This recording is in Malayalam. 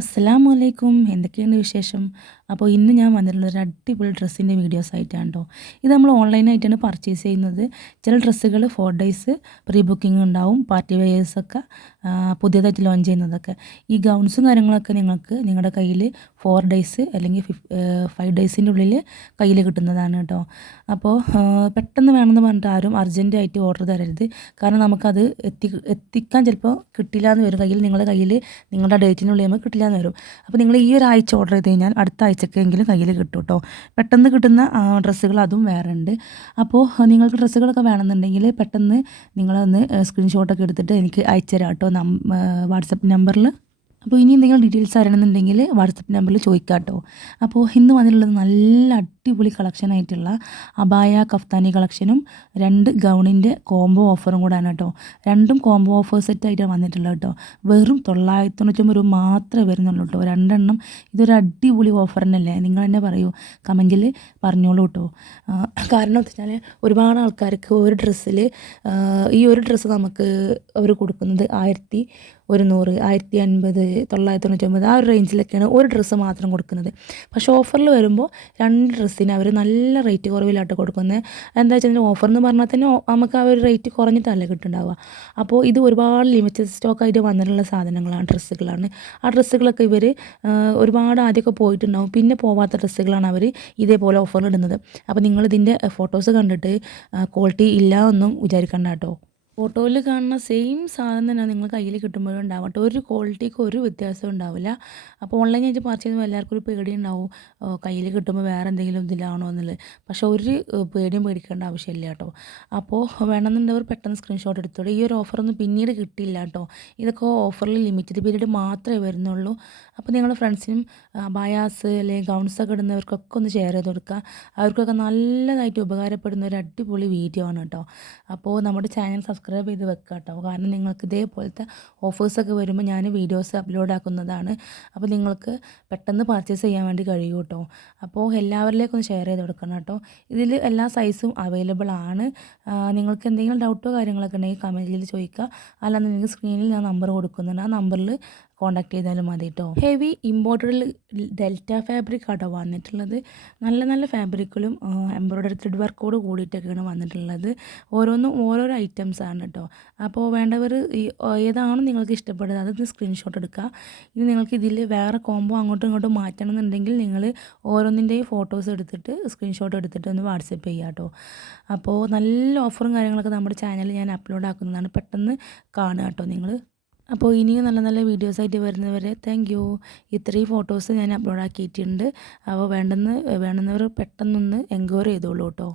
അസ്സലാമു അലൈക്കും. എന്തൊക്കെയുണ്ട് വിശേഷം? അപ്പോൾ ഇന്ന് ഞാൻ വന്നിട്ടുള്ളത് ഒരു അടിപൊളി ഡ്രസ്സിൻ്റെ വീഡിയോസ് ആയിട്ടാണ് കേട്ടോ. ഇത് നമ്മൾ ഓൺലൈനായിട്ടാണ് പർച്ചേസ് ചെയ്യുന്നത്. ചില ഡ്രസ്സുകൾ 4 ഡേയ്സ് പ്രീ ബുക്കിംഗ് ഉണ്ടാവും. പാർട്ടി വെയേഴ്സൊക്കെ പുതിയതായിട്ട് ലോഞ്ച് ചെയ്യുന്നതൊക്കെ. ഈ ഗൗൺസും കാര്യങ്ങളൊക്കെ നിങ്ങൾക്ക് നിങ്ങളുടെ കയ്യിൽ 4 ഡേയ്സ് അല്ലെങ്കിൽ 5 ഡേയ്സിൻ്റെ ഉള്ളിൽ കയ്യിൽ കിട്ടുന്നതാണ് കേട്ടോ. അപ്പോൾ പെട്ടെന്ന് വേണമെന്ന് പറഞ്ഞിട്ട് ആരും അർജൻറ്റായിട്ട് ഓർഡർ തരരുത്. കാരണം നമുക്കത് എത്തിക്കാൻ ചിലപ്പോൾ കിട്ടില്ല എന്ന് വരും. നിങ്ങളുടെ കയ്യിൽ നിങ്ങളുടെ ഡേറ്റിനുള്ളിൽ നമുക്ക് കിട്ടില്ല എന്ന് വരും. അപ്പോൾ നിങ്ങൾ ഈ ഒരാഴ്ച ഓർഡർ ചെയ്ത് കഴിഞ്ഞാൽ അടുത്ത ആഴ്ചക്കെങ്കിലും കയ്യിൽ കിട്ടും കേട്ടോ. പെട്ടെന്ന് കിട്ടുന്ന ഡ്രസ്സുകൾ അതും വേറെ ഉണ്ട്. അപ്പോൾ നിങ്ങൾക്ക് ഡ്രസ്സുകളൊക്കെ വേണമെന്നുണ്ടെങ്കിൽ പെട്ടെന്ന് നിങ്ങളൊന്ന് സ്ക്രീൻഷോട്ടൊക്കെ എടുത്തിട്ട് എനിക്ക് അയച്ചു തരാം കേട്ടോ വാട്സപ്പ് നമ്പറിൽ. അപ്പോൾ ഇനി എന്തെങ്കിലും ഡീറ്റെയിൽസ് അറിയണമെന്നുണ്ടെങ്കിൽ വാട്സപ്പ് നമ്പറിൽ ചോദിക്കാം കേട്ടോ. അപ്പോൾ ഇന്ന് വന്നിട്ടുള്ളത് നല്ല അടിപൊളി കളക്ഷനായിട്ടുള്ള അബായ കഫ്താനി കളക്ഷനും 2 ഗൗണിൻ്റെ കോംബോ ഓഫറും കൂടാണ് കേട്ടോ. രണ്ടും കോംബോ ഓഫർ സെറ്റായിട്ടാണ് വന്നിട്ടുള്ളത് കേട്ടോ. വെറും 999 രൂപ മാത്രമേ വരുന്നുള്ളൂ കേട്ടോ. 2 എണ്ണം. ഇതൊരു അടിപൊളി ഓഫർ തന്നെയല്ലേ? നിങ്ങൾ തന്നെ പറയൂ, കമൻറ്റിൽ പറഞ്ഞോളൂ കേട്ടോ. കാരണം എന്ന് വെച്ചാൽ ഒരുപാട് ആൾക്കാർക്ക് ഒരു ഡ്രസ്സിൽ ഈ ഒരു ഡ്രസ്സ് നമുക്ക് അവർ കൊടുക്കുന്നത് 1100, 1050, 999 ആ ഒരു റേഞ്ചിലൊക്കെയാണ് ഒരു ഡ്രസ്സ് മാത്രം കൊടുക്കുന്നത്. പക്ഷേ ഓഫറിൽ വരുമ്പോൾ 2 ഡ്രസ്സിന് അവർ നല്ല റേറ്റ് കുറവിലായിട്ട് കൊടുക്കുന്നത്. എന്താ വെച്ചാൽ ഓഫർ എന്ന് പറഞ്ഞാൽ തന്നെ നമുക്ക് ആ ഒരു റേറ്റ് കുറഞ്ഞിട്ടല്ല കിട്ടുന്നുണ്ടാവുക. അപ്പോൾ ഇത് ഒരുപാട് ലിമിറ്റഡ് സ്റ്റോക്കായിട്ട് വന്നിട്ടുള്ള സാധനങ്ങളാണ്, ഡ്രസ്സുകളാണ്. ആ ഡ്രസ്സുകളൊക്കെ ഇവർ ഒരുപാട് ആദ്യമൊക്കെ പോയിട്ടുണ്ടാവും, പിന്നെ പോവാത്ത ഡ്രസ്സുകളാണ് അവർ ഇതേപോലെ ഓഫറിൽ ഇടുന്നത്. അപ്പോൾ നിങ്ങളിതിൻ്റെ ഫോട്ടോസ് കണ്ടിട്ട് ക്വാളിറ്റി ഇല്ല എന്നും വിചാരിക്കണ്ട കേട്ടോ. ഫോട്ടോയിൽ കാണുന്ന സെയിം സാധനം തന്നെ നിങ്ങൾ കയ്യിൽ കിട്ടുമ്പോഴും ഉണ്ടാവട്ടെ, ഒരു ക്വാളിറ്റിക്ക് ഒരു വ്യത്യാസവും ഉണ്ടാവില്ല. അപ്പോൾ ഓൺലൈനായിട്ട് പർച്ചേസ് ചെയ്യുമ്പോൾ എല്ലാവർക്കും ഒരു പേടി ഉണ്ടാവും, കയ്യിൽ കിട്ടുമ്പോൾ വേറെ എന്തെങ്കിലും ഇതിലാണോ എന്നുള്ളത്. പക്ഷേ ഒരു പേടിയും പേടിക്കേണ്ട ആവശ്യമില്ല കേട്ടോ. അപ്പോൾ വേണമെന്നുണ്ടവർ പെട്ടെന്ന് സ്ക്രീൻഷോട്ട് എടുത്തോളൂ. ഈ ഒരു ഓഫറൊന്നും പിന്നീട് കിട്ടില്ല കേട്ടോ. ഇതൊക്കെ ഓഫറിൽ ലിമിറ്റഡ് പീരീഡ് മാത്രമേ വരുന്നുള്ളൂ. അപ്പോൾ നിങ്ങളുടെ ഫ്രണ്ട്സിനും ബയാസ് അല്ലെങ്കിൽ ഗൗൺസൊക്കെ ഇടുന്നവർക്കൊക്കെ ഒന്ന് ഷെയർ ചെയ്ത് കൊടുക്കുക. അവർക്കൊക്കെ നല്ലതായിട്ട് ഉപകാരപ്പെടുന്ന ഒരു അടിപൊളി വീഡിയോ ആണ് കേട്ടോ. അപ്പോൾ നമ്മുടെ ചാനൽ സബ്സ്ക്രൈബ് ചെയ്ത് വെക്കുക കേട്ടോ. കാരണം നിങ്ങൾക്ക് ഇതേപോലത്തെ ഓഫേഴ്സൊക്കെ വരുമ്പോൾ ഞാൻ വീഡിയോസ് അപ്ലോഡ് ആക്കുന്നതാണ്. അപ്പോൾ നിങ്ങൾക്ക് പെട്ടെന്ന് പർച്ചേസ് ചെയ്യാൻ വേണ്ടി കഴിയും കേട്ടോ. അപ്പോൾ എല്ലാവരിലേക്കും ഒന്ന് ഷെയർ ചെയ്ത് കൊടുക്കണം കേട്ടോ. ഇതിൽ എല്ലാ സൈസും അവൈലബിൾ ആണ്. നിങ്ങൾക്ക് എന്തെങ്കിലും ഡൗട്ടോ കാര്യങ്ങളൊക്കെ ഉണ്ടെങ്കിൽ കമൻറ്റിൽ ചോദിക്കുക. അല്ലാന്നുണ്ടെങ്കിൽ സ്ക്രീനിൽ ഞാൻ നമ്പർ കൊടുക്കുന്നുണ്ട്, ആ നമ്പറിൽ കോൺടാക്ട് ചെയ്താലും മതി കേട്ടോ. ഹെവി ഇമ്പോർട്ടഡിൽ ഡെൽറ്റ ഫാബ്രിക് ആട്ടോ വന്നിട്ടുള്ളത്. നല്ല നല്ല ഫാബ്രിക്കിലും എംബ്രോയ്ഡറി ത്രെഡ് വർക്കോട് കൂടിയിട്ടൊക്കെയാണ് വന്നിട്ടുള്ളത്. ഓരോന്നും ഓരോരോ ഐറ്റംസ് ആണ് കേട്ടോ. അപ്പോൾ വേണ്ടവർ ഏതാണോ നിങ്ങൾക്ക് ഇഷ്ടപ്പെടുന്നത് അതൊന്ന് സ്ക്രീൻഷോട്ട് എടുക്കുക. ഇനി നിങ്ങൾക്ക് ഇതിൽ വേറെ കോംബോ അങ്ങോട്ടും ഇങ്ങോട്ടും മാറ്റണം എന്നുണ്ടെങ്കിൽ നിങ്ങൾ ഓരോന്നിൻ്റെയും ഫോട്ടോസ് എടുത്തിട്ട് സ്ക്രീൻഷോട്ട് എടുത്തിട്ട് ഒന്ന് വാട്സപ്പ് ചെയ്യുക കേട്ടോ. അപ്പോൾ നല്ല ഓഫറും കാര്യങ്ങളൊക്കെ നമ്മുടെ ചാനലിൽ ഞാൻ അപ്ലോഡ് ആക്കുന്നതാണ്, പെട്ടെന്ന് കാണുക കേട്ടോ നിങ്ങൾ. അപ്പോൾ ഇനിയും നല്ല നല്ല വീഡിയോസായിട്ട് വരുന്നവരെ താങ്ക് യു. ഇത്രയും ഫോട്ടോസ് ഞാൻ അപ്ലോഡ് ആക്കിയിട്ടുണ്ട്. അപ്പോൾ വേണ്ടുന്നവർ പെട്ടെന്നൊന്ന് എൻക്വയറി ചെയ്തോളൂ കേട്ടോ.